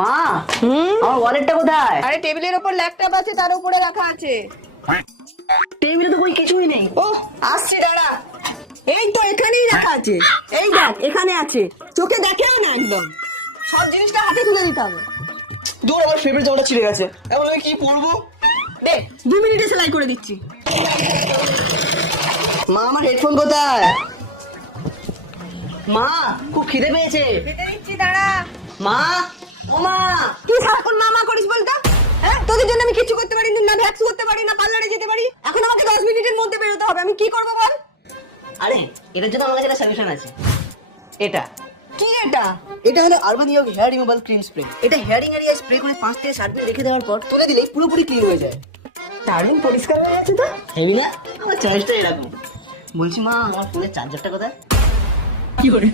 মা, আমার ওয়ালেটটা কোথায়? আরে টেবিলের উপর ল্যাপটপ আছে, তার উপরে রাখা আছে। টেবিলে তো কই কিছুই নেই। ও আসছি, দাঁড়া। এই তো এখানেই রাখা আছে, এই দেখ এখানে আছে, চোখে দেখেও না একদম। সব জিনিসটা হাতে তুলে দিতে হবে। দূর, আমার ফেভারিট জামাটা ছিঁড়ে গেছে, এখন আমি কি পরবো? দে 2 মিনিটে সেলাই করে দিচ্ছি। মা, আমার হেডফোন কোথায়? মা, খুব খিদে পেয়েছে। খেতে দিচ্ছি, দাঁড়া। মা, ও মা। তুই সারাক্ষণ মামা করিস বলতো? হ্যাঁ, তোদের জন্য আমি কিছু করতে পারি না, ভ্যাক্স করতে পারি না, পার্লারে যেতে পারি। এখন আমাকে 10 মিনিটের মধ্যে বেরোতে হবে, আমি কি করবো বল? আরে, এটার জন্য আমার কাছে একটা সলিউশন আছে। এটা কি এটা? এটা হলো Urban Yog hair removal cream spray. এটা হেয়ারিং এরিয়া স্প্রে করে 5 থেকে 7 মিনিট রেখে দেওয়ার পর তুলে দিলেই পুরোপুরি ক্লিন হয়ে যায়। দারুণ পরিষ্কার হয়ে যাচ্ছে তো। হেবি না? আমার চয়েসটা এরকম। বলছি মা, আমার ফোনের চার্জারটা কোথায়? কি করে?